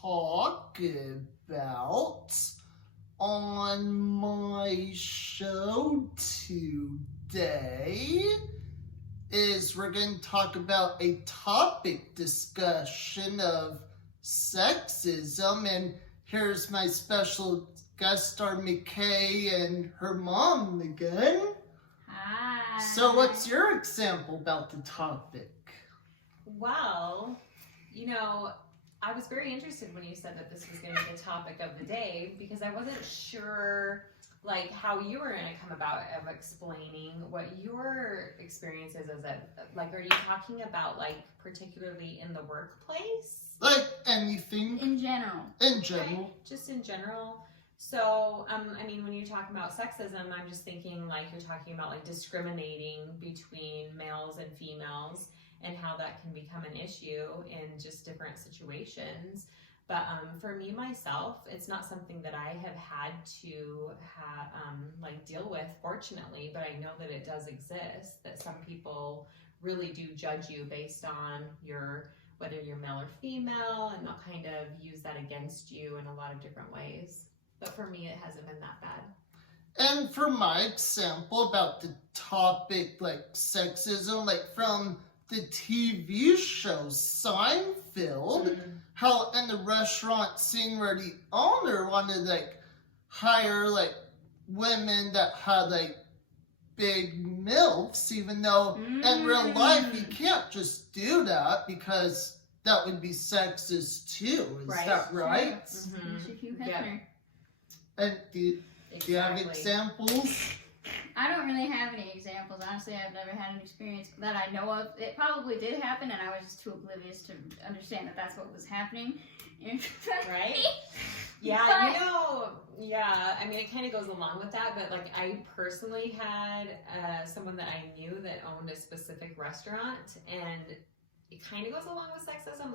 talk about on my show today is we're going to talk about a topic discussion of sexism, and here's my special guest star McKay and her mom again. Hi. So what's your example about the topic? Well, I was very interested when you said that this was going to be the topic of the day because I wasn't sure how you were going to come about of explaining what your experience is as are you talking about particularly in the workplace? Like anything. In general. In general. Okay, just in general. So, when you talk about sexism, I'm just thinking you're talking about discriminating between males and females and how that can become an issue in just different situations. But for me, myself, it's not something that I have had to deal with, fortunately, but I know that it does exist, that some people really do judge you based on whether you're male or female, and they'll kind of use that against you in a lot of different ways. But for me, it hasn't been that bad. And for my example about the topic sexism, from the TV show Seinfeld, how in the restaurant scene where the owner wanted hire women that had big MILFs, even though in real life you can't just do that because that would be sexist too. Is that right? Yeah. And do you have examples? I don't really have any examples. Honestly, I've never had an experience that I know of. It probably did happen, and I was just too oblivious to understand that that's what was happening. Right? Yeah, it kind of goes along with that, but I personally had someone that I knew that owned a specific restaurant, and it kind of goes along with sexism.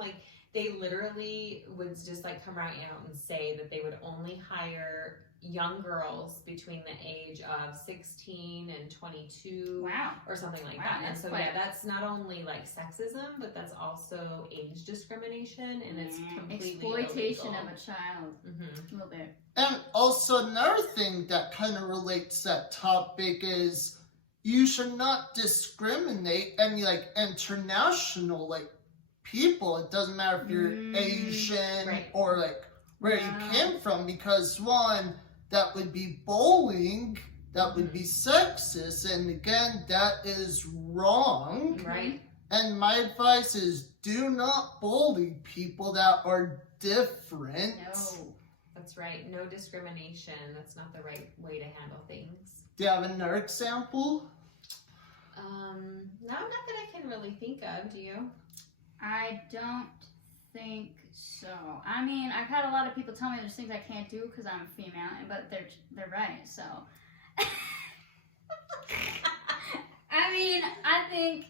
They literally would just come right out and say that they would only hire young girls between the age of 16 and 22. Wow. Or something like that. And so that's not only sexism, but that's also age discrimination, and it's completely exploitation illegal. of a child. A little bit. And also another thing that kind of relates to that topic is you should not discriminate any international people. It doesn't matter if you're Asian or where you came from, because one, that would be bullying, that would be sexist, and again, that is wrong. Right. And my advice is do not bully people that are different. No. That's right. No discrimination. That's not the right way to handle things. Do you have another example? No, not that I can really think of. Do you? I don't think so. I've had a lot of people tell me there's things I can't do because I'm a female, but they're right. So, I think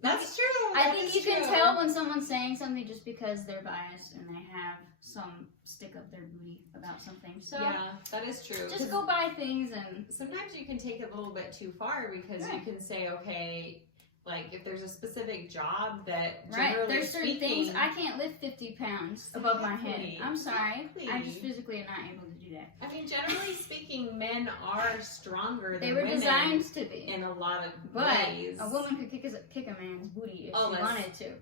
that's true. I think you can tell when someone's saying something just because they're biased and they have some stick up their booty about something. So yeah, that is true. Just go buy things, and sometimes you can take it a little bit too far because you can say, okay, if there's a specific job that there's certain things I can't lift 50 pounds above my head. I'm sorry, I just physically am not able to do that. Generally speaking, men are stronger than women. They were designed to be in a lot of ways. A woman could kick a man's booty if she wanted to,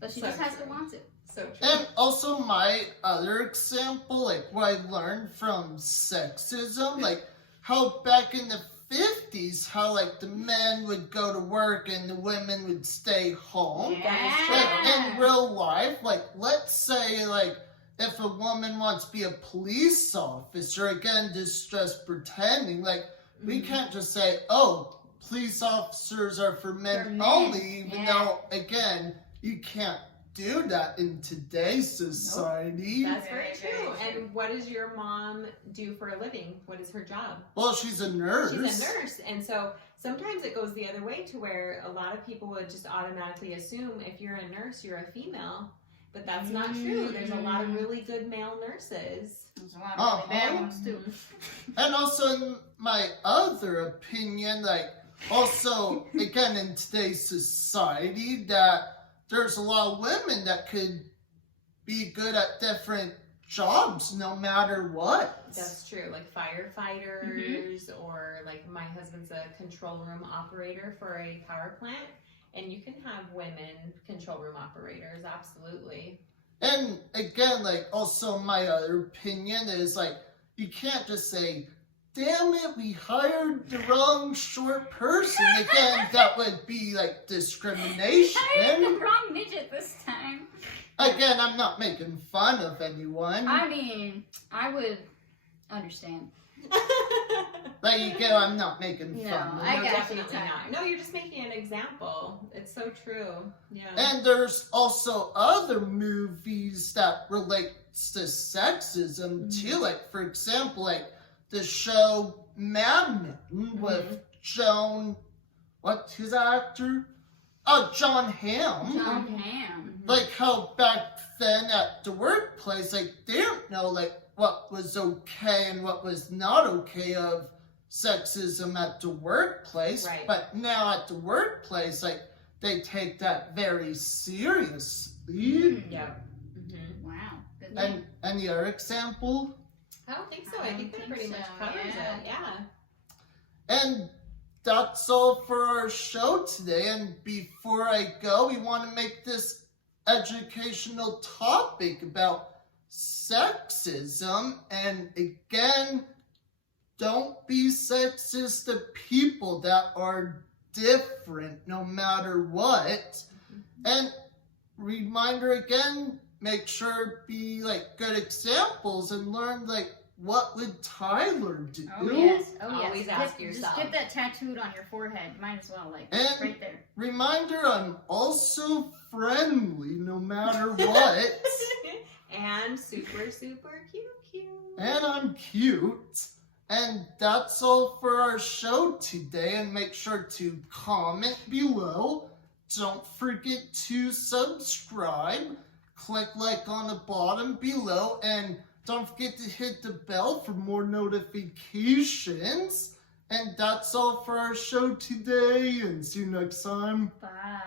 but she just has to want it. So true. And also my other example, what I learned from sexism, how back in the 50s, how the men would go to work and the women would stay home. Yeah. In real life, let's say if a woman wants to be a police officer, again, this is just pretending, we can't just say, oh, police officers are for men only, even though, again, you can't do that in today's society. That's very true. And what does your mom do for a living? What is her job? Well, she's a nurse. She's a nurse. And so sometimes it goes the other way to where a lot of people would just automatically assume if you're a nurse, you're a female. But that's not true. There's a lot of really good male nurses. There's a lot of really bad ones too. And also, in my other opinion, also, again, in today's society, that there's a lot of women that could be good at different jobs no matter what. That's true. Like firefighters, or like my husband's a control room operator for a power plant, and you can have women control room operators, absolutely. And again, like, also my other opinion is, like, you can't just say, damn it, we hired the wrong short person. Again, that would be, like, discrimination. I hired the wrong midget this time. Again, I'm not making fun of anyone. I mean, I would understand. There you go, I'm not making No, fun. I No, got you. definitely not. No, you're just making an example. It's so true. Yeah. And there's also other movies that relates to sexism too. Like, for example, like the show Mad Men with what's his actor? Oh, John Hamm. John Hamm. Like how back then at the workplace, like they didn't know like what was okay and what was not okay of sexism at the workplace. Right. But now at the workplace, like they take that very seriously. Yeah. Wow. Good And any other example? I don't think so. I I don't think that think pretty so, much covers yeah. it. Yeah. And that's all for our show today. And before I go, we want to make this educational topic about sexism. And again, don't be sexist to people that are different no matter what. And reminder again, make sure be like good examples and learn like what would Tyler do? Oh yes. Always ask yourself. Just get that tattooed on your forehead. Might as well, like And- right there. Reminder, I'm also friendly no matter what. And super, super cute. And I'm cute. And that's all for our show today. And make sure to comment below. Don't forget to subscribe. Click like on the bottom below. And don't forget to hit the bell for more notifications. And that's all for our show today. And see you next time. Bye.